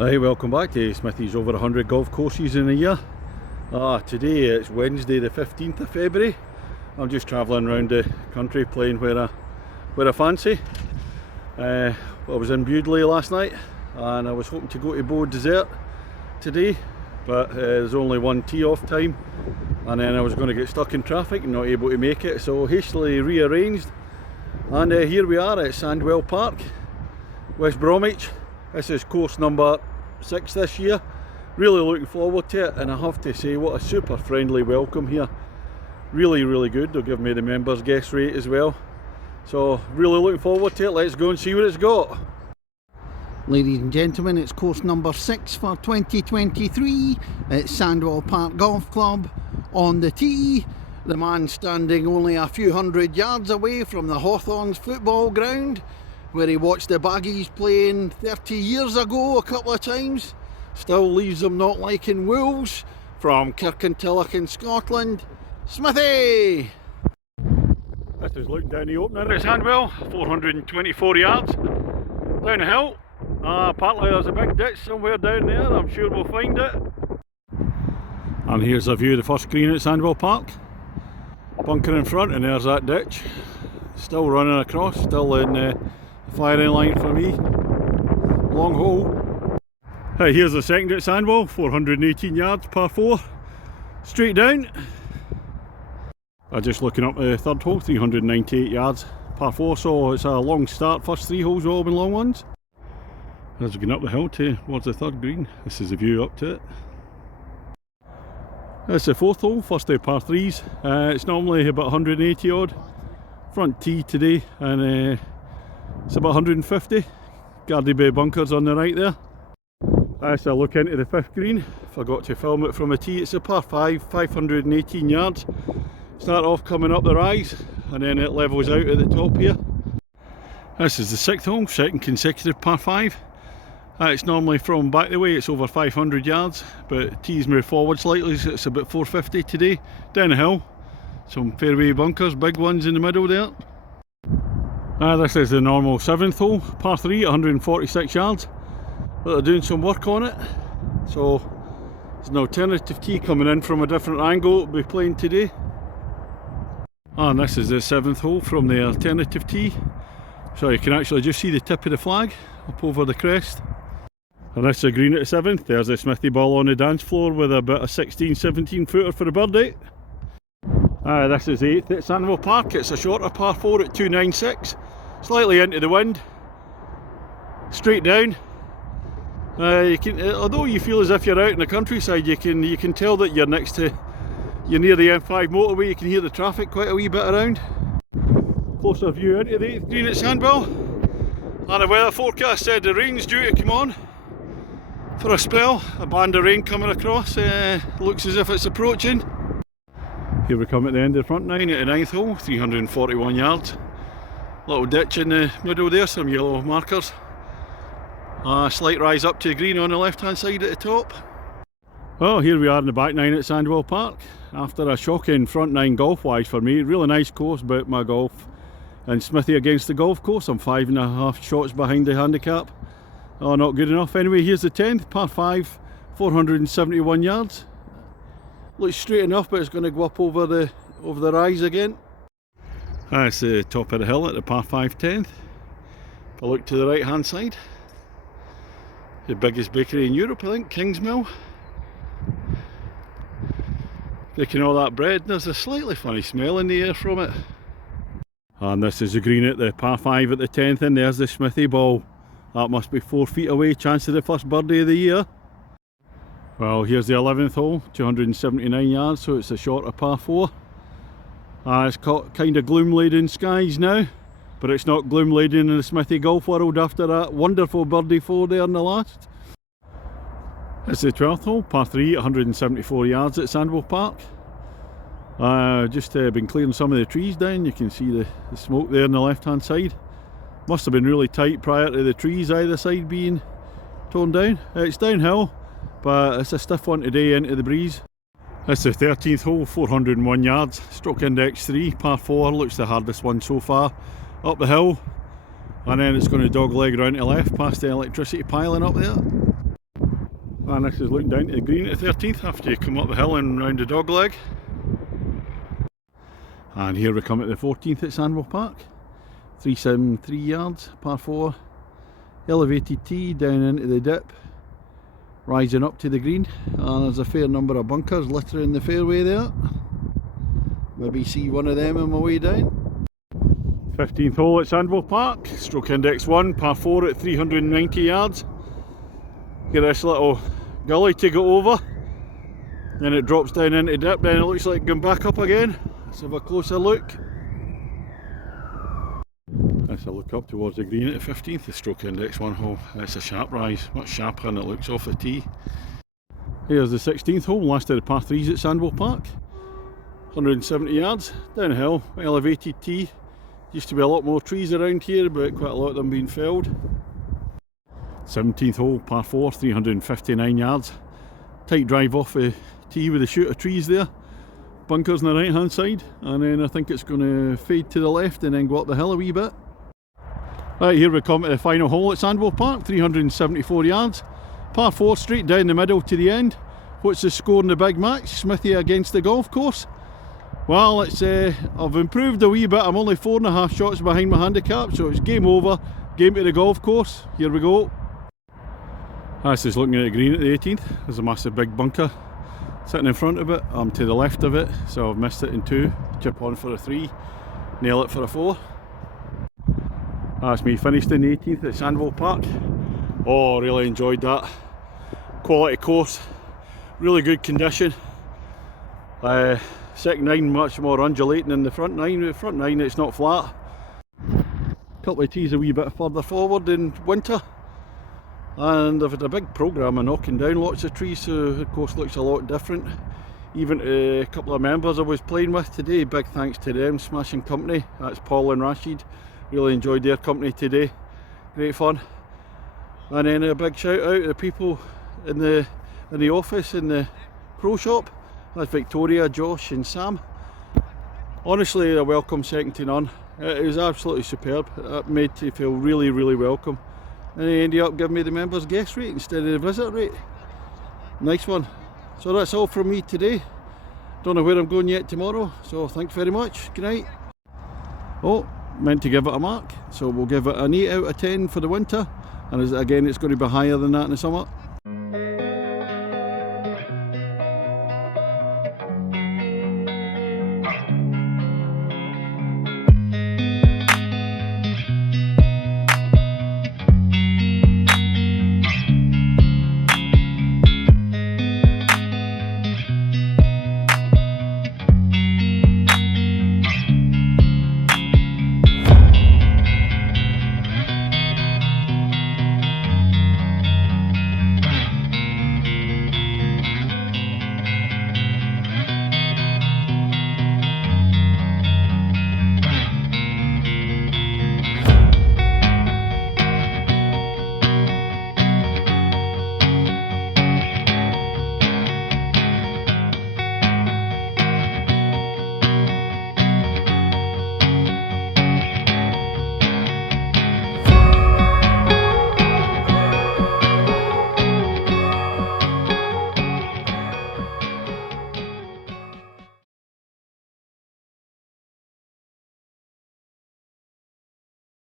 Hi, welcome back to Smithy's over 100 golf courses in a year. Today it's Wednesday the 15th of February. I'm just travelling around the country playing where I fancy. I was in Bewdley last night and I was hoping to go to Bow Desert today, but there's only one tee off time and then I was going to get stuck in traffic and not able to make it, so hastily rearranged. And here we are at Sandwell Park, West Bromwich. This is course number 6 this year. Really looking forward to it, and I have to say, what a super friendly welcome here. Really good. They'll give me the members guest rate as well, so really looking forward to it. Let's go and see what it's got. Ladies and gentlemen, it's course number 6 for 2023 at Sandwell Park Golf Club. On the tee, the man standing only a few hundred yards away from the Hawthorns football ground, where he watched the Baggies playing 30 years ago a couple of times. Still leaves them not liking Wolves. From Kirkintilloch in Scotland, Smithy! This is looking down the opener at Sandwell, 424 yards down the hill. Apparently there's a big ditch somewhere down there, I'm sure we'll find it. And here's a view of the first green at Sandwell Park. Bunker in front, and there's that ditch. Still running across, still in firing line for me. Long hole. Hey, here's the second at Sandwell, 418 yards, par 4. Straight down. Just looking up the third hole, 398 yards, par 4, so it's a long start. First 3 holes have all been long ones. As we're going up the hill towards the third green, this is the view up to it. It's the fourth hole, first 2 par 3s. It's normally about 180 odd. Front tee today, and it's about 150. Gardy Bay bunkers on the right there. That's a look into the 5th green. Forgot to film it from a tee. It's a par 5, 518 yards. Start off coming up the rise, and then it levels out at the top here. This is the 6th hole, second consecutive par 5. It's normally from back the way, it's over 500 yards, but tees move forward slightly, so it's about 450 today. Down the hill, some fairway bunkers, big ones in the middle there. This is the normal 7th hole, par 3, 146 yards. But they're doing some work on it, so there's an alternative tee coming in from a different angle to be playing today. And this is the 7th hole from the alternative tee, so you can actually just see the tip of the flag up over the crest. And this is a green at the 7th. There's the Smithy ball on the dance floor with a bit of 16-17 footer for the birdie. This is the 8th at Sandwell Park. It's a shorter par 4 at 296, slightly into the wind, straight down. Although you feel as if you're out in the countryside, you can tell that you're near the M5 motorway. You can hear the traffic quite a wee bit around. Closer view into the 8th green at Sandwell, and the weather forecast said the rain's due to come on for a spell. A band of rain coming across. Looks as if it's approaching. Here we come at the end of the front 9 at the 9th hole, 341 yards. Little ditch in the middle there, some yellow markers. Slight rise up to the green on the left hand side at the top. Well, here we are in the back 9 at Sandwell Park. After a shocking front 9 golf wise for me, really nice course, but my golf and Smithy against the golf course, I'm 5.5 shots behind the handicap. Not good enough. Anyway, here's the 10th, par 5, 471 yards. Looks straight enough, but it's going to go up over the rise again. That's the top of the hill at the par 5 10th. If I look to the right hand side, the biggest bakery in Europe, I think, Kingsmill. Making all that bread, and there's a slightly funny smell in the air from it. And this is the green at the par 5 at the 10th, and there's the Smithy ball. That must be 4 feet away, chance of the first birdie of the year. Well, here's the 11th hole, 279 yards, so it's a shorter par 4. It's got kind of gloom-laden skies now, but it's not gloom-laden in the Smithy golf world after that wonderful birdie 4 there in the last. It's the 12th hole, par 3, 174 yards at Sandwell Park. Just been clearing some of the trees down. You can see the smoke there on the left hand side. Must have been really tight prior to the trees either side being torn down. It's downhill, but it's a stiff one today into the breeze. It's the 13th hole, 401 yards, stroke index 3, par 4, looks the hardest one so far. Up the hill, and then it's going to dogleg around to the left past the electricity piling up there. And this is looking down to the green at 13th after you come up the hill and round the dog leg. And here we come at the 14th at Sandwell Park. 373 yards, par 4. Elevated tee down into the dip, rising up to the green, and there's a fair number of bunkers littering the fairway there. Maybe see one of them on my way down. 15th hole at Sandwell Park, stroke index 1, par 4 at 390 yards. Get this little gully to go over, then it drops down into dip, then it looks like going back up again. Let's have a closer look. Let's have a look up towards the green at the 15th, the stroke index 1 hole. It's a sharp rise, much sharper than it looks off the tee. Here's the 16th hole, last of the par 3s at Sandwell Park. 170 yards, downhill, elevated tee. Used to be a lot more trees around here, but quite a lot of them being felled. 17th hole, par 4, 359 yards. Tight drive off the tee with a shoot of trees there. Bunkers on the right hand side, and then I think it's going to fade to the left and then go up the hill a wee bit. Right, here we come to the final hole at Sandwell Park, 374 yards. Par 4 straight down the middle to the end. What's the score in the big match? Smithy against the golf course? Well, it's I've improved a wee bit. I'm only 4.5 shots behind my handicap, so it's game over. Game to the golf course. Here we go. This is looking at the green at the 18th. There's a massive big bunker sitting in front of it. I'm to the left of it, so I've missed it in 2. Chip on for a 3, nail it for a 4. That's me finished in the 18th at Sandwell Park. Oh, really enjoyed that. Quality course, really good condition. Second 9 much more undulating than the front 9. The front 9 it's not flat. Couple of tees a wee bit further forward in winter. And they've had a big programme of knocking down lots of trees, so the course looks a lot different. Even to a couple of members I was playing with today, big thanks to them, smashing company. That's Paul and Rashid. Really enjoyed their company today, great fun. And then a big shout out to the people in the office, in the pro shop. That's Victoria, Josh and Sam. Honestly, a welcome second to none. It was absolutely superb. It made me feel really, really welcome. And they ended up giving me the members guest rate instead of the visitor rate. Nice one. So that's all from me today. Don't know where I'm going yet tomorrow, so thanks very much. Good night. Oh, meant to give it a mark, so we'll give it an 8 out of 10 for the winter, and again it's going to be higher than that in the summer.